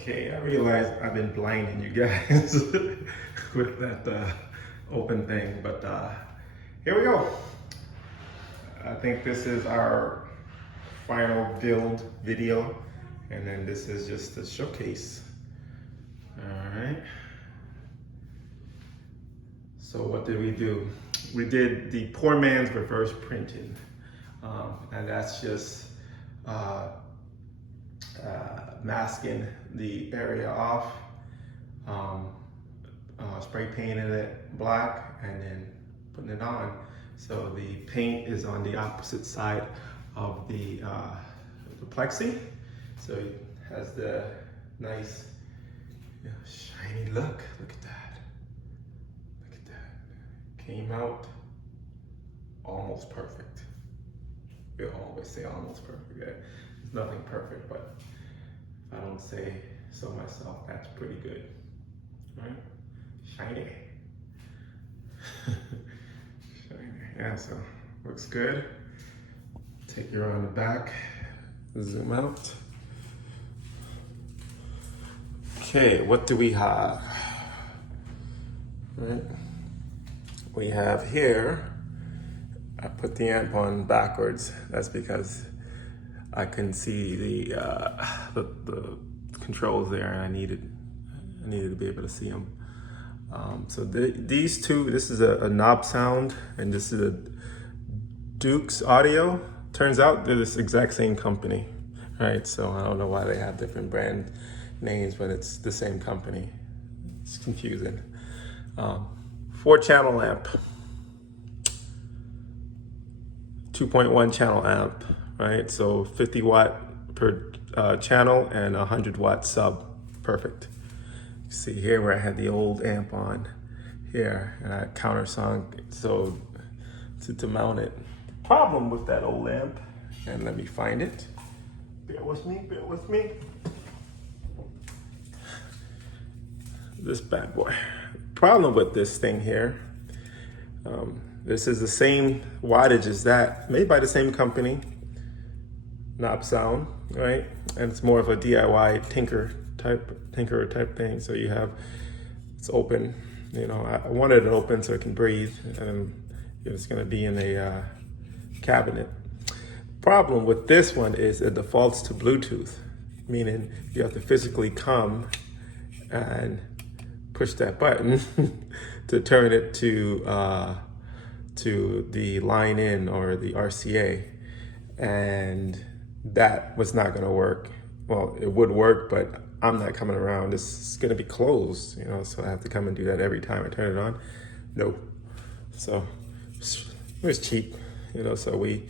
Okay, I realize I've been blinding you guys with that open thing, but here we go. I think this is our final build video, and then this is just a showcase. All right. So what did we do? We did the poor man's reverse printing, and that's just masking the area off, spray painting it black, and then putting it on. So the paint is on the opposite side of the plexi, so it has the nice shiny look. Look at that. Look at that. Came out almost perfect. We always say almost perfect. There's nothing perfect, but if I don't say so myself, that's pretty good. Right? Shiny. Shiny. Yeah, so looks good. Take you around the back. Zoom out. Okay, what do we have? Right. We have here, I put the amp on backwards. That's because I couldn't see the controls there, and I needed to be able to see them. So these two, this is a knob sound, and this is a Duke's Audio. Turns out they're this exact same company, right? So I don't know why they have different brand names, but it's the same company. It's confusing. 4-channel amp, 2.1 channel amp, right? So 50 watt per channel and 100 watt sub, perfect. You see here where I had the old amp on here, and I countersunk, so to mount it. Problem with that old amp, and let me find it. Bear with me, bear with me. This bad boy. Problem with this thing here, this is the same wattage as that, made by the same company, Knob Sound, right? And it's more of a DIY tinker type thing. So you have, it's open, you know, I wanted it open so it can breathe, and it's gonna be in a cabinet. Problem with this one is it defaults to Bluetooth, meaning you have to physically come and push that button to turn it to the line in or the RCA, and that was not going to work. Well, it would work, but I'm not coming around. This is going to be closed, you know, so I have to come and do that every time I turn it on. No. So it was cheap, you know, so we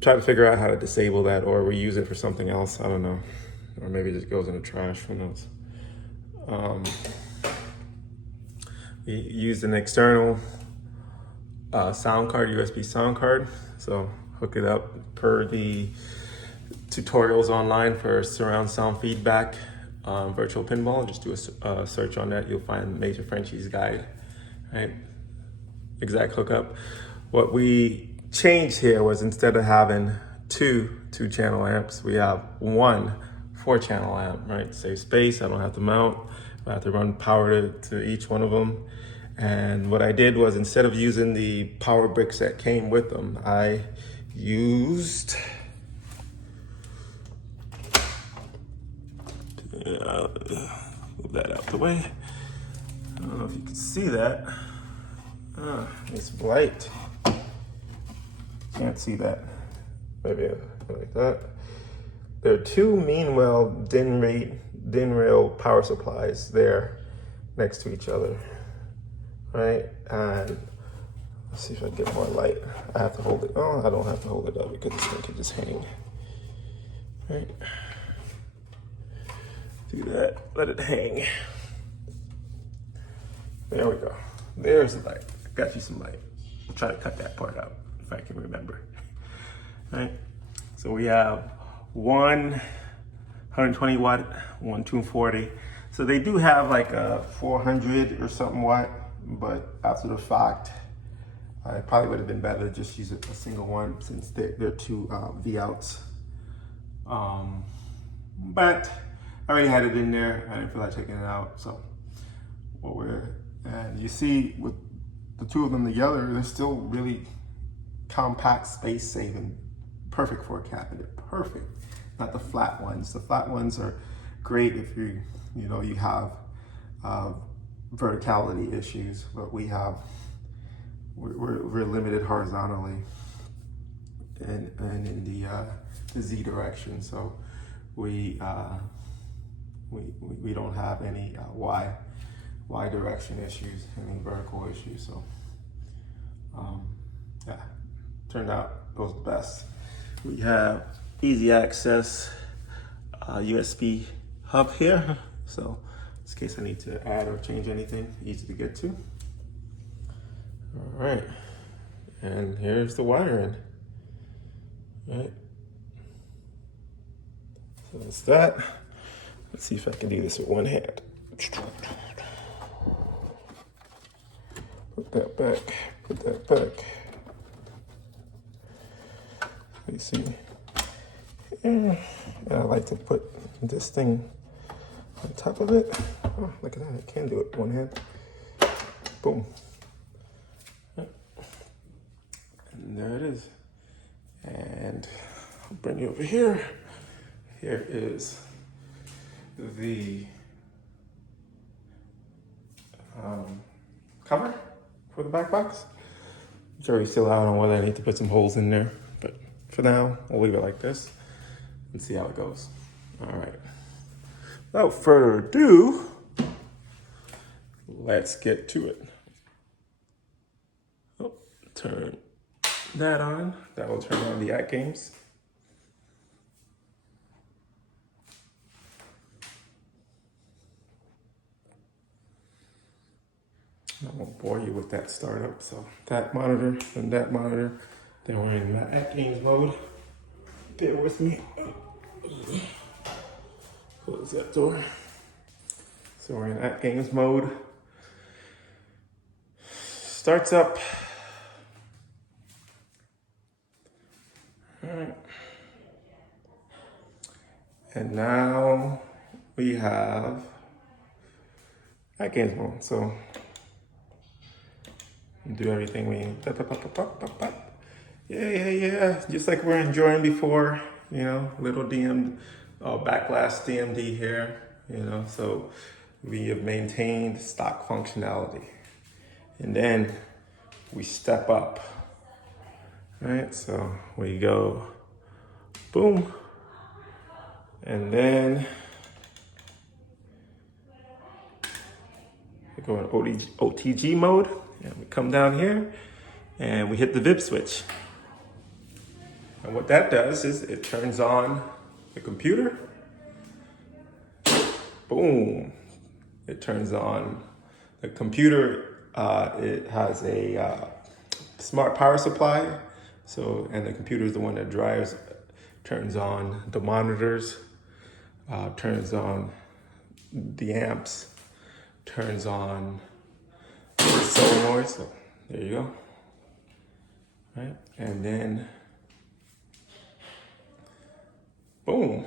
try to figure out how to disable that, or we use it for something else. I don't know. Or maybe it just goes in the trash, who knows. We used an external sound card, USB sound card. So hook it up per the tutorials online for surround sound feedback, virtual pinball. Just do a search on that. You'll find Major Frenchie's guide, right? Exact hookup. What we changed here was, instead of having two 2-channel amps, we have one 4-channel amp, right? Save space, I don't have to mount. I have to run power to each one of them. And what I did was, instead of using the power bricks that came with them, I used move that out the way. I don't know if you can see that. It's bright. Can't see that. Maybe like that. There are two Meanwell DIN rail power supplies there next to each other, right? And let's see if I can get more light. I have to hold it. Oh, I don't have to hold it up because this thing can just hang, right? Do that, let it hang. There we go. There's the light. Got you some light. I'll try to cut that part out if I can remember. Right? So we have one 120 watt, one 240. So they do have like a 400 or something watt, but after the fact, it probably would have been better to just use a single one, since they're two V outs. But I already had it in there. I didn't feel like taking it out. So and you see with the two of them together, they're still really compact, space saving, perfect for a cabinet, perfect. Not the flat ones. The flat ones are great if you have verticality issues, but we're limited horizontally and in the Z direction. So we don't have any Y direction issues, any vertical issues. So yeah, turned out goes the best. We have easy access USB hub here. So in case I need to add or change anything, easy to get to. All right, and here's the wiring. Right. So that's that. Let's see if I can do this with one hand. Put that back, put that back. You see, yeah, I like to put this thing on top of it. Oh, look at that, I can do it with one hand. Boom. And there it is. And I'll bring you over here. Here is the cover for the Backbox. Jury's still out on whether I need to put some holes in there, but for now, we'll leave it like this and see how it goes. All right. Without further ado, let's get to it. Oh, turn that on. That will turn on the Atgames. I won't bore you with that startup. So that monitor and that monitor, then we're in Atgames mode. Bear with me. Close that door. So we're in Atgames mode. Starts up. All right. And now we have Atgames mode. So do everything we need. Yeah. Just like we're enjoying before, little backglass DMD here, so we have maintained stock functionality. And then we step up, right? So we go boom, and then we go in OTG mode. And we come down here and we hit the VIP switch. And what that does is it turns on the computer. Boom. It turns on the computer. It has a smart power supply. And the computer is the one that turns on the monitors, turns on the amps, turns on solenoid. So there you go. Right, and then boom,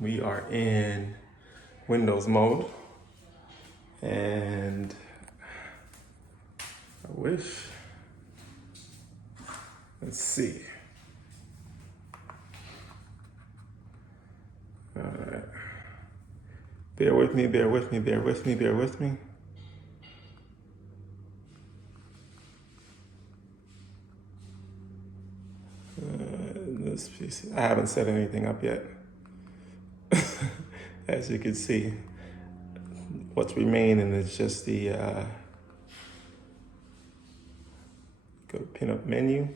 we are in Windows mode. And I wish, let's see. Bear with me. This piece, I haven't set anything up yet. As you can see, what's remaining is just the go to pinup menu.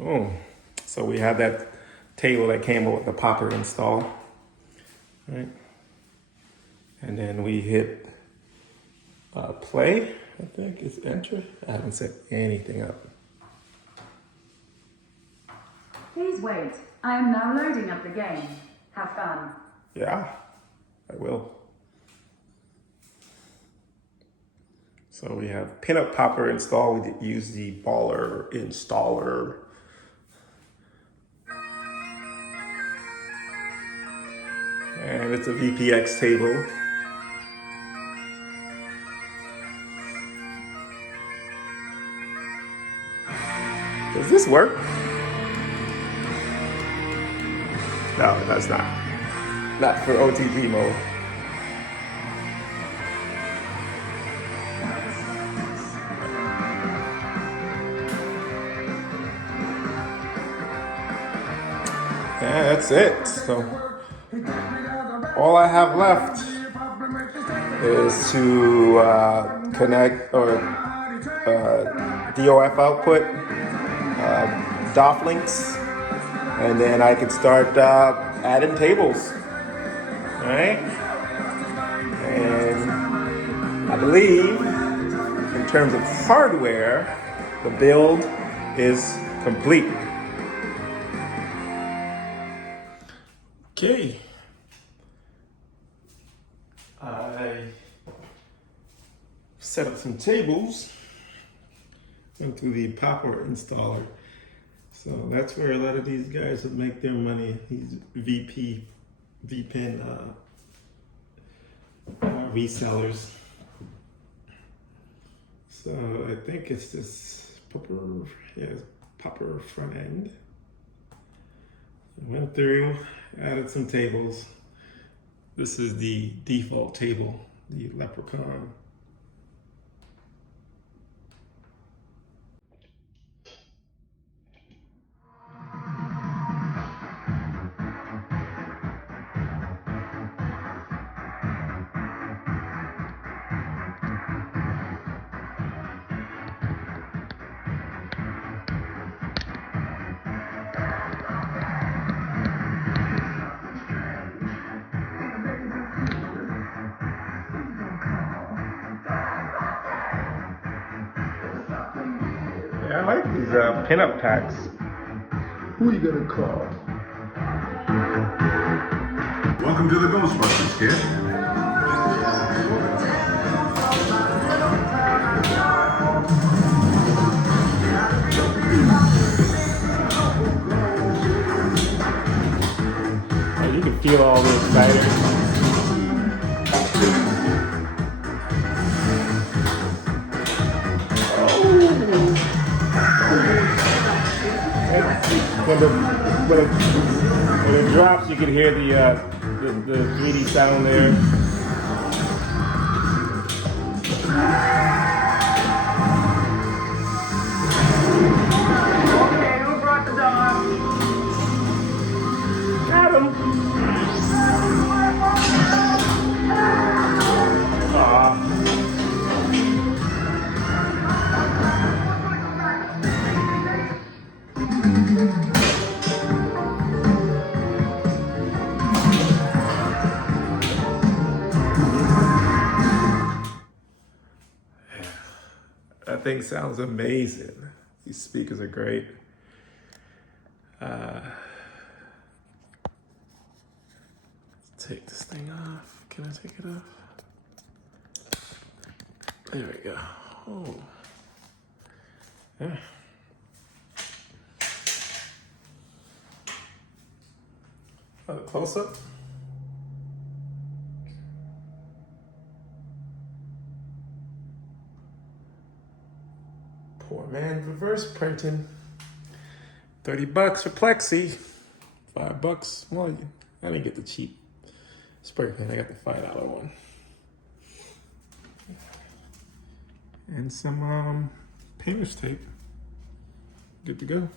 Oh, so we have that table that came with the popper install, right? And then we hit play. I think it's enter. I haven't set anything up. Please wait. I am now loading up the game. Have fun. Yeah, I will. So we have pinup popper install. We use the baller installer. And it's a VPX table. Does this work? No, that's not. Not for OTG mode. Yeah, that's it. So all I have left is to connect or DOF output, DOF links, and then I can start adding tables. All right, and I believe in terms of hardware, the build is complete. Okay. I set up some tables. Went through the popper installer. So that's where a lot of these guys would make their money. These VPN resellers. So I think it's this popper front end. Went through, added some tables. This is the default table, the Leprechaun. I like these pinup packs. Who are you gonna call? Welcome to the Ghostbusters, kid. Oh, you can feel all the excitement. When it drops, you can hear the 3D sound there. Okay, who brought the dog? Adam. Aw. That thing sounds amazing. These speakers are great. Let's take this thing off. Can I take it off? There we go. Oh. Yeah. A close up. Poor man, reverse printing. $30 for Plexi. $5. Well, I didn't get the cheap spray pen. I got the $5 one. And some painter's tape. Good to go.